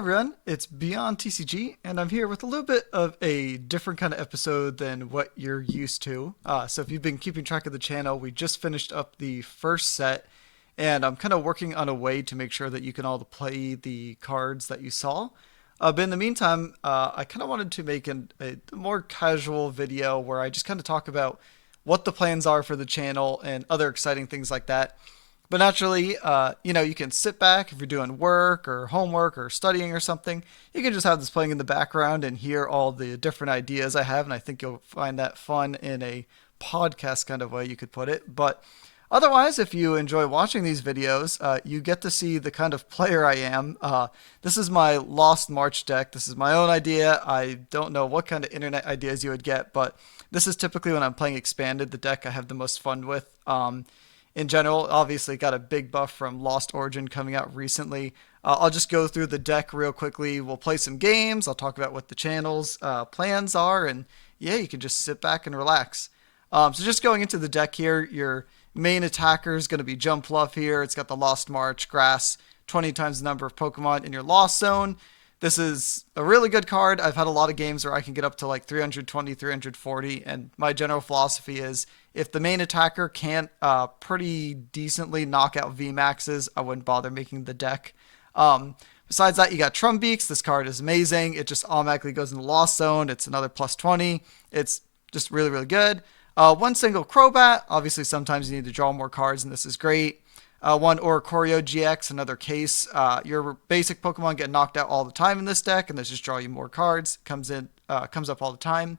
everyone, it's Beyond TCG, and I'm here with a little bit of a different kind of episode than what you're used to. So if you've been keeping track of the channel, we just finished up the first set, and I'm kind of working on a way to make sure that you can all play the cards that you saw. But in the meantime, I kind of wanted to make a more casual video where I just kind of talk about what the plans are for the channel and other exciting things like that. But naturally, you can sit back if you're doing work or homework or studying or something. You can just have this playing in the background and hear all the different ideas I have. And I think you'll find that fun in a podcast kind of way you could put it. But otherwise, if you enjoy watching these videos, you get to see the kind of player I am. This is my Lost March deck. This is my own idea. I don't know what kind of internet ideas you would get, but this is typically when I'm playing Expanded, the deck I have the most fun with. In general, obviously got a big buff from Lost Origin coming out recently. I'll just go through the deck real quickly. We'll play some games. I'll talk about what the channel's plans are, and yeah, you can just sit back and relax. So just going into the deck here, your main attacker is going to be Jumpluff here. It's got the Lost March, Grass, 20 times the number of Pokemon in your Lost Zone. This is a really good card. I've had a lot of games where I can get up to like 320, 340, and my general philosophy is if the main attacker can't pretty decently knock out VMAXs, I wouldn't bother making the deck. Besides that, you got Trumbeaks. This card is amazing. It just automatically goes in the Lost Zone. It's another plus 20. It's just really, really good. One single Crobat. Obviously, sometimes you need to draw more cards, and this is great. One Oricorio GX, another case. Your basic Pokemon get knocked out all the time in this deck, and this just draw you more cards. Comes up all the time.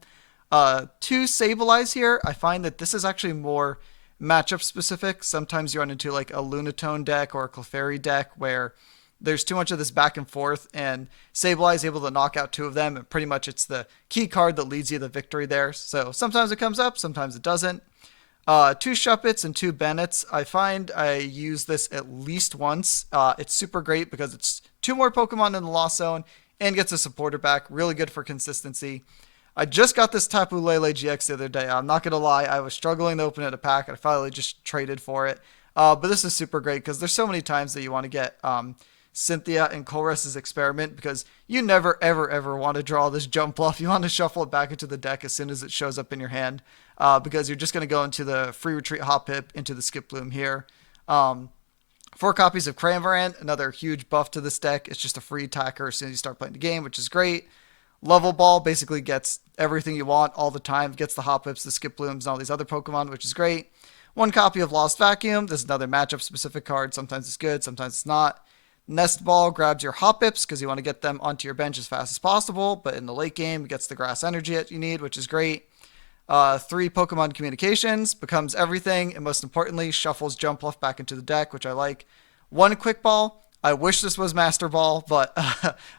Two Sableye here. I find that this is actually more matchup specific. Sometimes you run into like a Lunatone deck or a Clefairy deck where there's too much of this back and forth, and Sableye is able to knock out two of them, and pretty much it's the key card that leads you to victory there. So sometimes it comes up, sometimes it doesn't. Two Shuppets and two Bennets. I find I use this at least once. It's super great because it's two more Pokemon in the Lost Zone and gets a supporter back. Really good for consistency. I just got this Tapu Lele GX the other day. I'm not going to lie. I was struggling to open it a pack. I finally just traded for it. But this is super great because there's so many times that you want to get Cynthia and Colress's Experiment because you never, ever, ever want to draw this Jumpluff. You want to shuffle it back into the deck as soon as it shows up in your hand because you're just going to go into the Free Retreat Hoppip, into the Skiploom here. 4 copies of Cramorant, another huge buff to this deck. It's just a free attacker as soon as you start playing the game, which is great. Level Ball basically gets everything you want all the time. Gets the Hoppips, the Skiplooms, and all these other Pokemon, which is great. 1 copy of Lost Vacuum. This is another matchup-specific card. Sometimes it's good, sometimes it's not. Nest Ball grabs your Hoppips because you want to get them onto your bench as fast as possible, but in the late game, it gets the Grass Energy that you need, which is great. 3 Pokemon Communications becomes everything, and most importantly, shuffles Jumpluff back into the deck, which I like. 1 Quick Ball. I wish this was Master Ball, but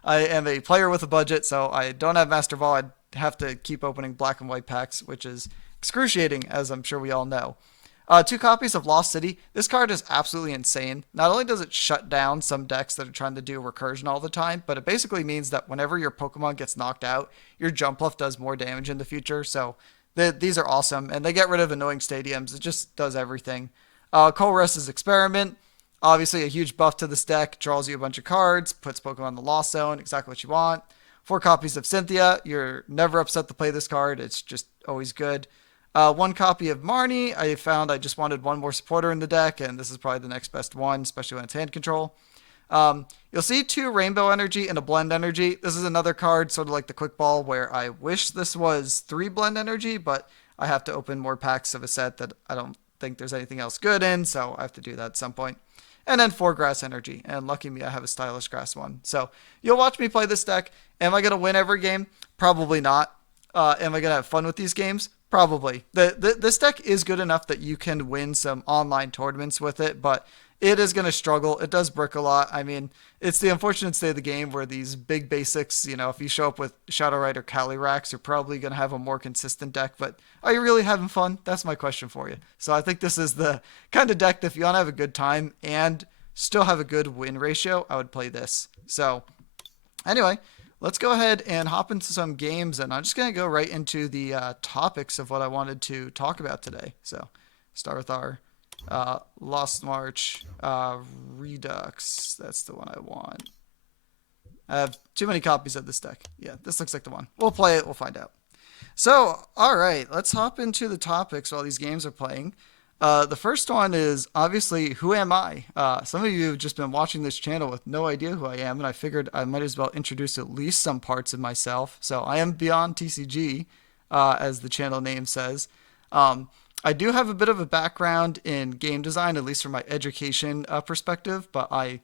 I am a player with a budget, so I don't have Master Ball. I'd have to keep opening black and white packs, which is excruciating, as I'm sure we all know. 2 copies of Lost City. This card is absolutely insane. Not only does it shut down some decks that are trying to do recursion all the time, but it basically means that whenever your Pokemon gets knocked out, your Jumpluff does more damage in the future. So these are awesome, and they get rid of annoying stadiums. It just does everything. Colress's Experiment. Obviously, a huge buff to this deck. Draws you a bunch of cards. Puts Pokemon in the Lost Zone. Exactly what you want. 4 copies of Cynthia. You're never upset to play this card. It's just always good. 1 copy of Marnie. I found I just wanted one more supporter in the deck, and this is probably the next best one, especially when it's hand control. You'll see 2 Rainbow Energy and a Blend Energy. This is another card, sort of like the Quick Ball, where I wish this was 3 Blend Energy, but I have to open more packs of a set that I don't think there's anything else good in, so I have to do that at some point. And then 4 Grass Energy, and lucky me, I have a stylish grass one. So you'll watch me play this deck. Am I going to win every game? Probably not. Am I going to have fun with these games? Probably. This deck is good enough that you can win some online tournaments with it, but it is going to struggle. It does brick a lot. I mean, it's the unfortunate state of the game where these big basics, if you show up with Shadowrite or Calyrax, you're probably going to have a more consistent deck, but are you really having fun? That's my question for you. So I think this is the kind of deck that if you want to have a good time and still have a good win ratio, I would play this. So anyway, let's go ahead and hop into some games, and I'm just going to go right into the topics of what I wanted to talk about today. So start with our Lost March Redux. That's the one I want. I have too many copies of this deck. Yeah, this looks like the one. We'll play it. We'll find out. So, all right, let's hop into the topics while these games are playing. The first one is obviously, who am I? Some of you have just been watching this channel with no idea who I am, and I figured I might as well introduce at least some parts of myself. So I am Beyond TCG, as the channel name says. I do have a bit of a background in game design, at least from my education perspective, but I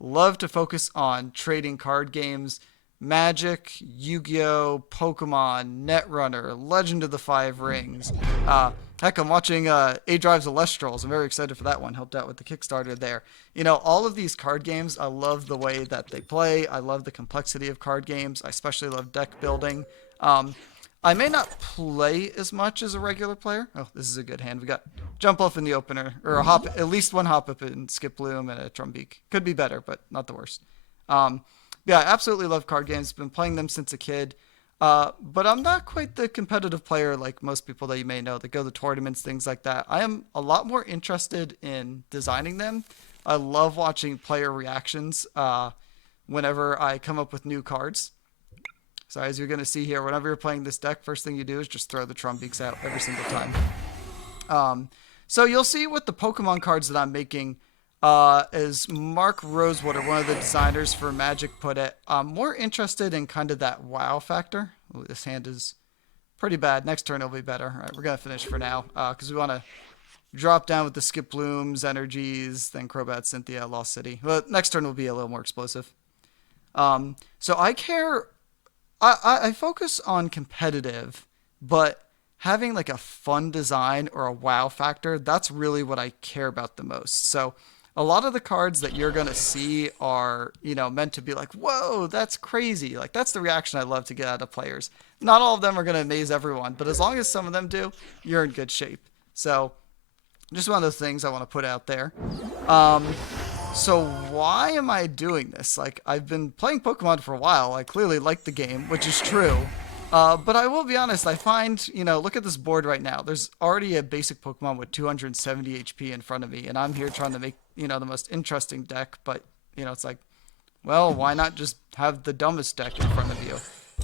love to focus on trading card games. Magic, Yu-Gi-Oh, Pokemon, Netrunner, Legend of the Five Rings. Heck, I'm watching A-Drive's Alestrals. I'm very excited for that one. Helped out with the Kickstarter there. You know, all of these card games, I love the way that they play. I love the complexity of card games. I especially love deck building. I may not play as much as a regular player. Oh, this is a good hand. We got Jump Off in the opener, or a hop, at least one Hop Up in Skip Bloom and a Trumbeak. Could be better, but not the worst. Yeah, I absolutely love card games. Been playing them since a kid. But I'm not quite the competitive player like most people that you may know that go to tournaments, things like that. I am a lot more interested in designing them. I love watching player reactions whenever I come up with new cards. So as you're going to see here, whenever you're playing this deck, first thing you do is just throw the Trumbeaks out every single time. So you'll see with the Pokemon cards that I'm making, as Mark Rosewater, one of the designers for Magic, put it, I'm more interested in kind of that wow factor. Ooh, this hand is pretty bad. Next turn it'll be better. All right, we're going to finish for now because we want to drop down with the Skip Blooms, Energies, then Crobat, Cynthia, Lost City. But next turn will be a little more explosive. So I focus on competitive, but having like a fun design or a wow factor, that's really what I care about the most. So a lot of the cards that you're going to see are, you know, meant to be like, whoa, that's crazy. Like, that's the reaction I love to get out of players. Not all of them are going to amaze everyone, but as long as some of them do, you're in good shape. So just one of those things I want to put out there. So why am I doing this? Like, I've been playing Pokemon for a while. I clearly like the game, which is true. But I will be honest, I find, you know, look at this board right now. There's already a basic Pokemon with 270 HP in front of me, and I'm here trying to make, you know, the most interesting deck. But, you know, it's like, well, why not just have the dumbest deck in front of you?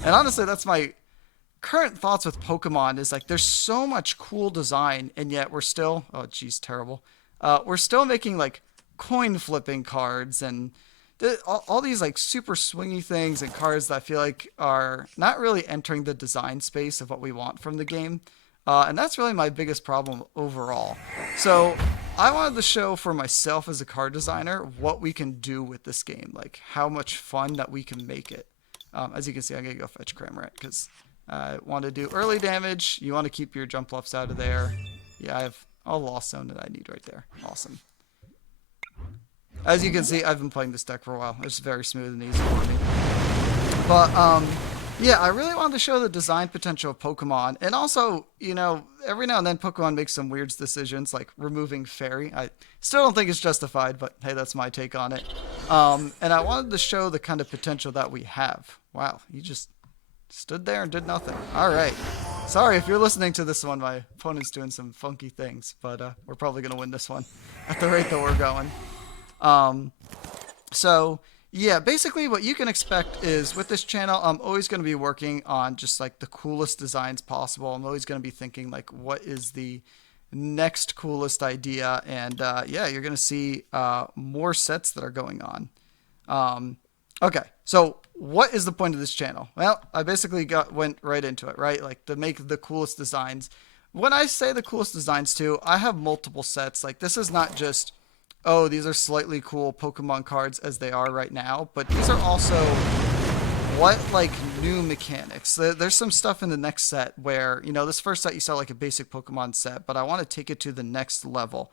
And honestly, that's my current thoughts with Pokemon is like, there's so much cool design, and yet we're still, oh, geez, terrible. We're still making like coin flipping cards and all these like super swingy things and cards that I feel like are not really entering the design space of what we want from the game. And that's really my biggest problem overall. So I wanted to show for myself as a card designer what we can do with this game, like how much fun that we can make it. As you can see, I'm going to go fetch Cramorant because I want to do early damage. You want to keep your jump bluffs out of there. Yeah, I have all Lost Zone that I need right there. Awesome. As you can see, I've been playing this deck for a while. It's very smooth and easy for me. But, yeah, I really wanted to show the design potential of Pokemon. And also, you know, every now and then Pokemon makes some weird decisions, like removing Fairy. I still don't think it's justified, but hey, that's my take on it. And I wanted to show the kind of potential that we have. Wow, you just stood there and did nothing. All right. Sorry if you're listening to this one. My opponent's doing some funky things, but we're probably going to win this one at the rate that we're going. So yeah, basically what you can expect is with this channel, I'm always going to be working on just like the coolest designs possible. I'm always going to be thinking like, what is the next coolest idea? And, yeah, you're going to see, more sets that are going on. Okay. So what is the point of this channel? Well, I basically went right into it, right? Like to make the coolest designs. When I say the coolest designs too, I have multiple sets. Like this is not just, oh, these are slightly cool Pokemon cards as they are right now, but these are also what like new mechanics. There's some stuff in the next set where, you know, this first set you saw like a basic Pokemon set, but I want to take it to the next level.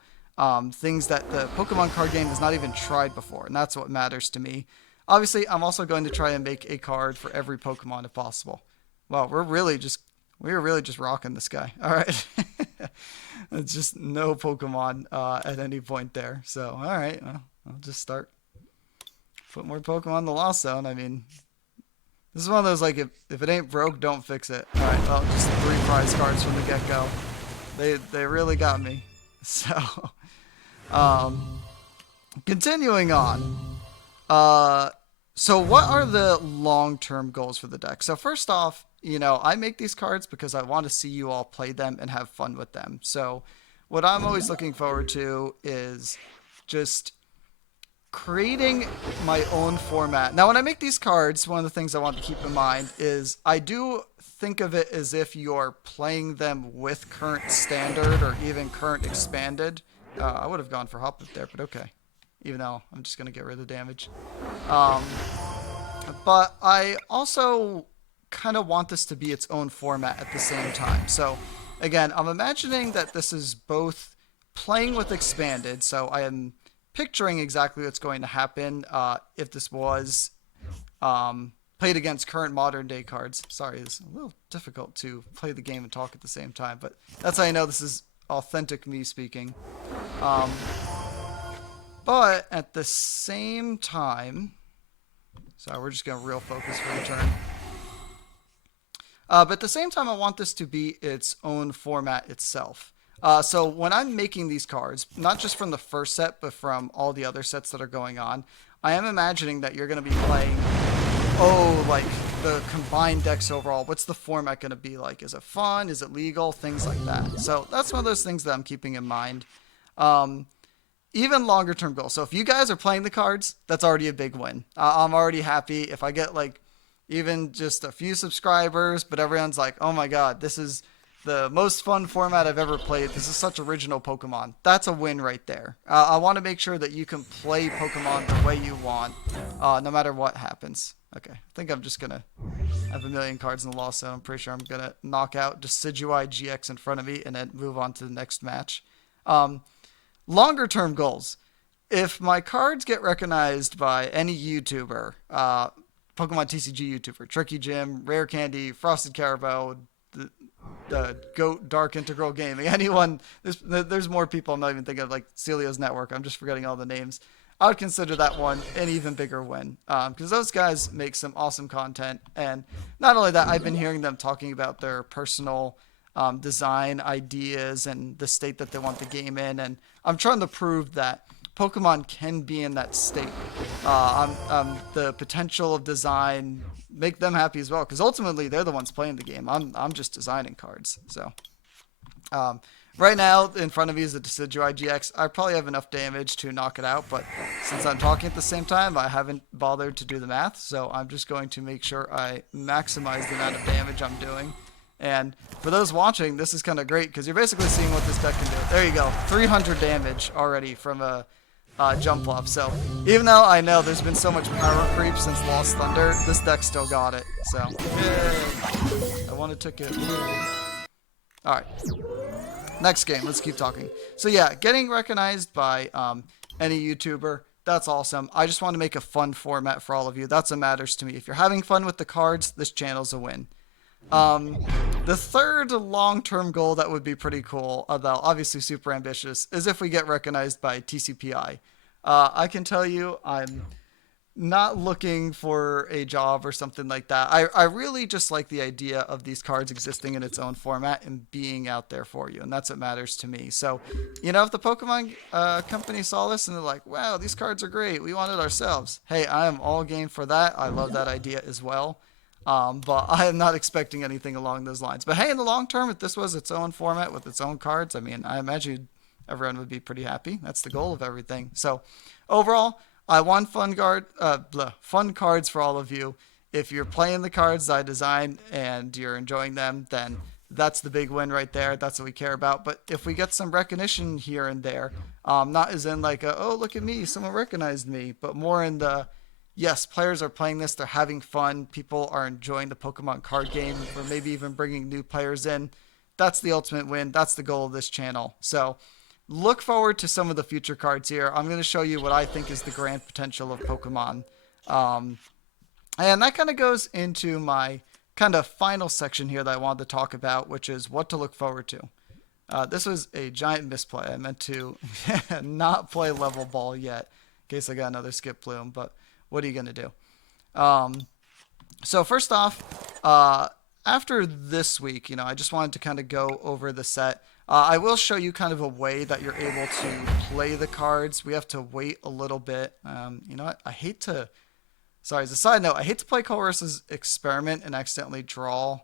Things that the Pokemon card game has not even tried before, and that's what matters to me. Obviously, I'm also going to try and make a card for every Pokemon if possible. Wow, we're really just rocking this guy. All right. It's just no Pokemon at any point there. So, all right. Well, I'll just start. Put more Pokemon in the Lost Zone. I mean, this is one of those, like, if it ain't broke, don't fix it. All right. Well, just 3 prize cards from the get-go. They really got me. So, continuing on. So, what are the long term goals for the deck? So, first off, I make these cards because I want to see you all play them and have fun with them. So, what I'm always looking forward to is just creating my own format. Now, when I make these cards, one of the things I want to keep in mind is I do think of it as if you're playing them with current standard or even current expanded. I would have gone for hop up there, but okay. Even though I'm just going to get rid of the damage. Um, but I also kind of want this to be its own format at the same time. So, again, I'm imagining that this is both playing with expanded. So, I am picturing exactly what's going to happen if this was played against current modern day cards. Sorry, it's a little difficult to play the game and talk at the same time, but that's how I know this is authentic me speaking. Um, but at the same time, so we're just going to real focus for the turn. But at the same time, I want this to be its own format itself. So when I'm making these cards, not just from the first set, but from all the other sets that are going on, I am imagining that you're going to be playing, like the combined decks overall. What's the format going to be like? Is it fun? Is it legal? Things like that. So that's one of those things that I'm keeping in mind. Even longer term goals. So if you guys are playing the cards, that's already a big win. I'm already happy if I get like even just a few subscribers, but everyone's like, oh my god, this is the most fun format I've ever played. This is such original Pokemon. That's a win right there. I want to make sure that you can play Pokemon the way you want, no matter what happens. Okay, I think I'm just going to have a million cards in the lost zone. I'm pretty sure I'm going to knock out Decidueye GX in front of me and then move on to the next match. Longer term goals. If my cards get recognized by any YouTuber, Pokemon TCG YouTuber, Tricky Jim, Rare Candy, Frosted Carabao, the Goat Dark Integral Gaming, anyone, there's more people I'm not even thinking of, like Celio's Network. I'm just forgetting all the names. I would consider that one an even bigger win because those guys make some awesome content. And not only that, I've been hearing them talking about their personal design ideas and the state that they want the game in. And I'm trying to prove that Pokemon can be in that state. The potential of design, make them happy as well, because ultimately they're the ones playing the game. I'm just designing cards. So right now in front of me is the Decidueye GX. I probably have enough damage to knock it out, but since I'm talking at the same time, I haven't bothered to do the math. So I'm just going to make sure I maximize the amount of damage I'm doing. And for those watching, this is kind of great because you're basically seeing what this deck can do. There you go, 300 damage already from a jump off. So even though I know there's been so much power creep since Lost Thunder, this deck still got it. So yay. I wanted to get. All right, next game. Let's keep talking. So yeah, getting recognized by any YouTuber. That's awesome. I just want to make a fun format for all of you. That's what matters to me. If you're having fun with the cards, this channel's a win. The third long-term goal that would be pretty cool, although obviously super ambitious, is if we get recognized by TCPI. I can tell you I'm not looking for a job or something like that. I really just like the idea of these cards existing in its own format and being out there for you, and that's what matters to me. So, if the Pokemon company saw this and they're like, wow, these cards are great, we want it ourselves. Hey, I am all game for that. I love that idea as well. But I am not expecting anything along those lines. But hey, in the long term, if this was its own format with its own cards, I mean, I imagine everyone would be pretty happy. That's the goal of everything. So overall, I want fun cards for all of you. If you're playing the cards I designed and you're enjoying them, then that's the big win right there. That's what we care about. But if we get some recognition here and there, not as in like, oh, look at me, someone recognized me, but more in the, yes, players are playing this, they're having fun, people are enjoying the Pokemon card game, or maybe even bringing new players in. That's the ultimate win. That's the goal of this channel. So look forward to some of the future cards here. I'm going to show you what I think is the grand potential of Pokemon. And that kind of goes into my kind of final section here that I wanted to talk about, which is what to look forward to. This was a giant misplay. I meant to not play level ball yet, in case I got another Skip Bloom, but what are you going to do? So first off, after this week, I just wanted to kind of go over the set. I will show you kind of a way that you're able to play the cards. We have to wait a little bit. You know what? I hate to Sorry, as a side note, I hate to play Colress's Experiment and accidentally draw.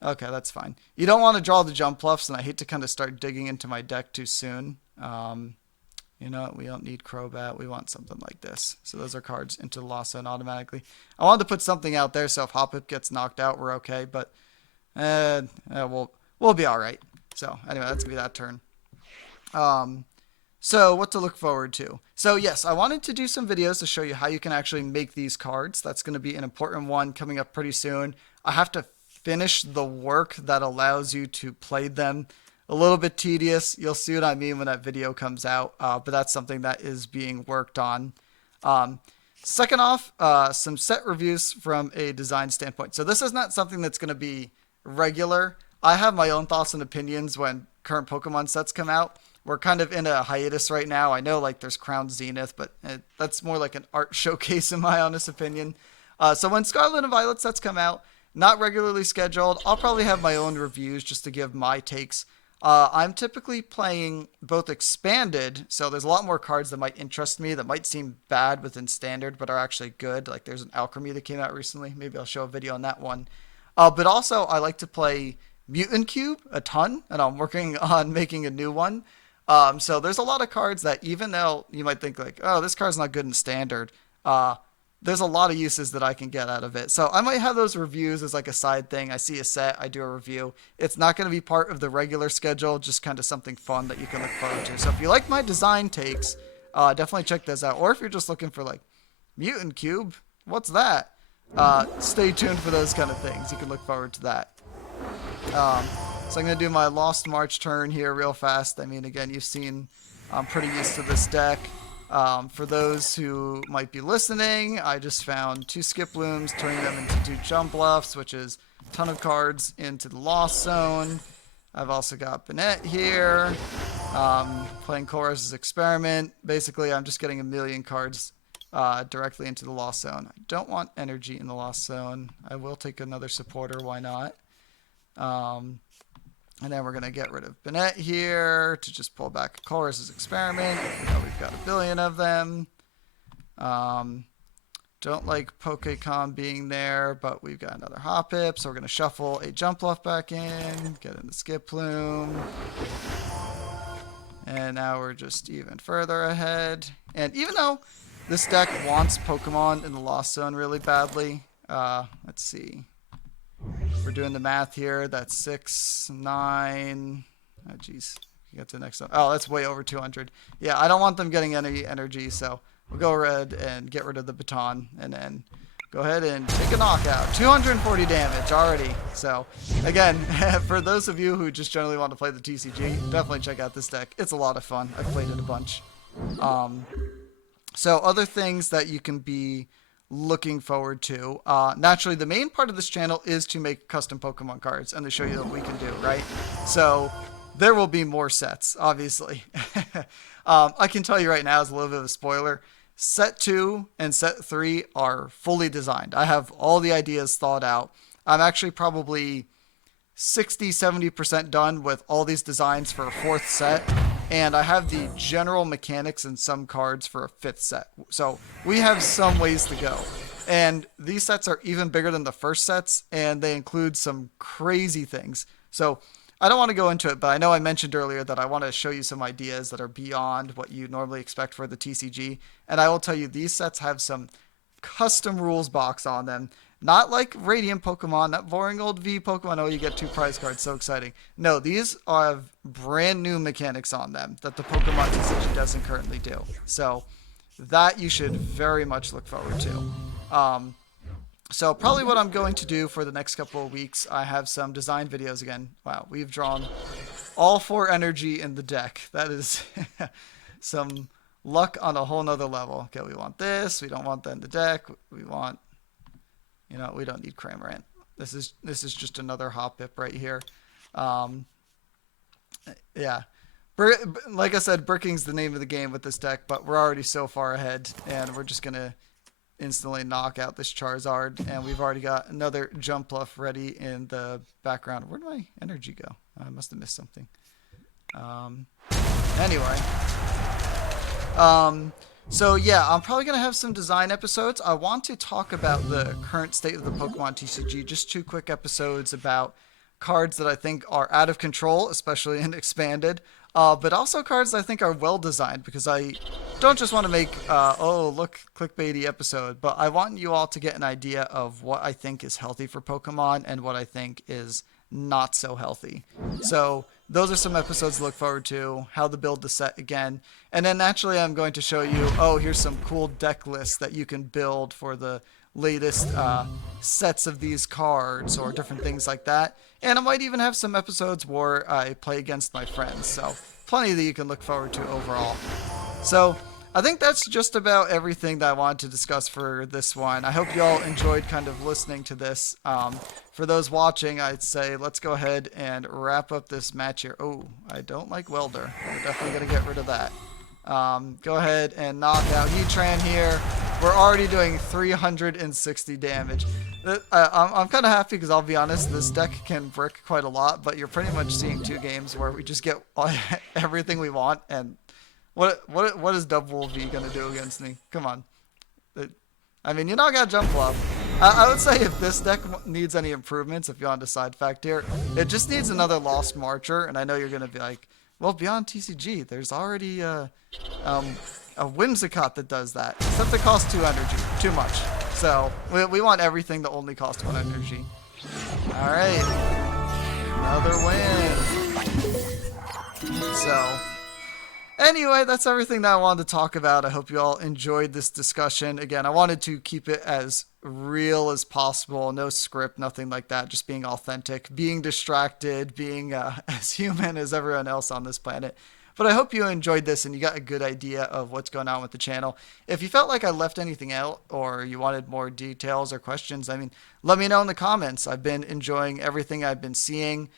Okay, that's fine. You don't want to draw the jump bluffs, and I hate to kind of start digging into my deck too soon. You know what? We don't need Crobat. We want something like this. So those are cards into the Lost Zone automatically. I wanted to put something out there so if Hoppip gets knocked out, we're okay. But we'll be all right. So anyway, that's going to be that turn. So what to look forward to. So yes, I wanted to do some videos to show you how you can actually make these cards. That's going to be an important one coming up pretty soon. I have to finish the work that allows you to play them. A little bit tedious. You'll see what I mean when that video comes out. But that's something that is being worked on. Second off, some set reviews from a design standpoint. So this is not something that's going to be regular. I have my own thoughts and opinions when current Pokemon sets come out. We're kind of in a hiatus right now. I know like there's Crown Zenith, but that's more like an art showcase in my honest opinion. So when Scarlet and Violet sets come out, not regularly scheduled, I'll probably have my own reviews just to give my takes. I'm typically playing both expanded, so there's a lot more cards that might interest me that might seem bad within standard, but are actually good. Like there's an Alchemy that came out recently. Maybe I'll show a video on that one. But also I like to play Mutant Cube a ton, and I'm working on making a new one. So there's a lot of cards that even though you might think like, oh, this card's not good in standard, there's a lot of uses that I can get out of it. So I might have those reviews as like a side thing. I see a set, I do a review. It's not going to be part of the regular schedule, just kind of something fun that you can look forward to. So if you like my design takes, definitely check those out. Or if you're just looking for like Mutant Cube, what's that? Stay tuned for those kind of things. You can look forward to that. So I'm going to do my Lost March turn here real fast. I mean, again, you've seen I'm pretty used to this deck. For those who might be listening, I just found 2 Skiplooms, turning them into 2 Jump Bluffs, which is a ton of cards into the Lost Zone. I've also got Banette here, playing Colress's Experiment. Basically, I'm just getting a million cards directly into the Lost Zone. I don't want energy in the Lost Zone. I will take another supporter, why not? And then we're going to get rid of Banette here to just pull back Colress's Experiment. We've got a billion of them. Don't like Pokecom being there, but we've got another Hoppip, so we're going to shuffle a Jump Bluff back in, get in the Skiploom. And now we're just even further ahead. And even though this deck wants Pokemon in the Lost Zone really badly, let's see. We're doing the math here. That's 6, 9. Oh, geez. Get to the next one. Oh, that's way over 200. Yeah, I don't want them getting any energy, so we'll go red and get rid of the baton, and then go ahead and take a knockout. 240 damage already. So, again, for those of you who just generally want to play the TCG, definitely check out this deck. It's a lot of fun. I've played it a bunch. So, other things that you can be looking forward to. Naturally, the main part of this channel is to make custom Pokemon cards and to show you what we can do, right? So there will be more sets, obviously. I can tell you right now, as a little bit of a spoiler, set 2 and set 3 are fully designed. I have all the ideas thought out. I'm actually probably 60-70% done with all these designs for a 4th set. And I have the general mechanics and some cards for a 5th set. So we have some ways to go. And these sets are even bigger than the first sets, and they include some crazy things. So I don't want to go into it, but I know I mentioned earlier that I want to show you some ideas that are beyond what you normally expect for the TCG. And I will tell you, these sets have some custom rules box on them. Not like Radiant Pokemon, that boring old V Pokemon, oh, you get 2 prize cards, so exciting. No, these have brand new mechanics on them that the Pokemon TCG doesn't currently do. So that you should very much look forward to. So probably what I'm going to do for the next couple of weeks, I have some design videos again. Wow, we've drawn all 4 energy in the deck. That is some luck on a whole nother level. Okay, we want this. We don't want that in the deck. We want... You know, we don't need Cramorant. This is just another Hoppip right here. Yeah. Like I said, Bricking's the name of the game with this deck, but we're already so far ahead, and we're just going to instantly knock out this Charizard, and we've already got another Jump Bluff ready in the background. Where did my energy go? I must have missed something. Anyway. So yeah, I'm probably gonna have some design episodes. I want to talk about the current state of the Pokemon TCG. Just two quick episodes about cards that I think are out of control, especially in expanded. But also cards I think are well designed because I don't just want to make oh look clickbaity episode, but I want you all to get an idea of what I think is healthy for Pokemon and what I think is not so healthy. So those are some episodes to look forward to, how to build the set again. And then naturally I'm going to show you, oh, here's some cool deck lists that you can build for the latest sets of these cards or different things like that. And I might even have some episodes where I play against my friends. So plenty that you can look forward to overall. So I think that's just about everything that I wanted to discuss for this one. I hope y'all enjoyed kind of listening to this. For those watching, I'd say let's go ahead and wrap up this match here. Oh, I don't like Welder. We're definitely going to get rid of that. Go ahead and knock out Heatran here. We're already doing 360 damage. I'm kind of happy because I'll be honest, this deck can brick quite a lot, but you're pretty much seeing two games where we just get everything we want. And what is Double V gonna do against me? Come on. I mean, you know I got Jump Bluff. I would say if this deck needs any improvements, if you're on the side fact here, it just needs another Lost Marcher. And I know you're gonna be like, well, beyond TCG, there's already a Whimsicott that does that. Except it costs 2 energy. Too much. So we want everything to only cost 1 energy. Alright. Another win. So anyway, that's everything that I wanted to talk about. I hope you all enjoyed this discussion. Again, I wanted to keep it as real as possible. No script, nothing like that. Just being authentic, being distracted, being as human as everyone else on this planet. But I hope you enjoyed this and you got a good idea of what's going on with the channel. If you felt like I left anything out or you wanted more details or questions, I mean, let me know in the comments. I've been enjoying everything I've been seeing.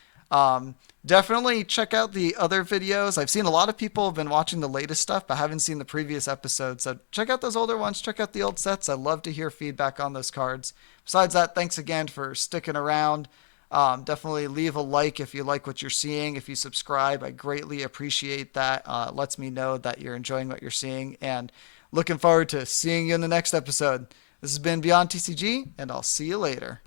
Definitely check out the other videos. I've seen a lot of people have been watching the latest stuff, but haven't seen the previous episodes. So check out those older ones. Check out the old sets. I'd love to hear feedback on those cards. Besides that, thanks again for sticking around. Definitely leave a like if you like what you're seeing. If you subscribe, I greatly appreciate that. Lets me know that you're enjoying what you're seeing. And looking forward to seeing you in the next episode. This has been Beyond TCG, and I'll see you later.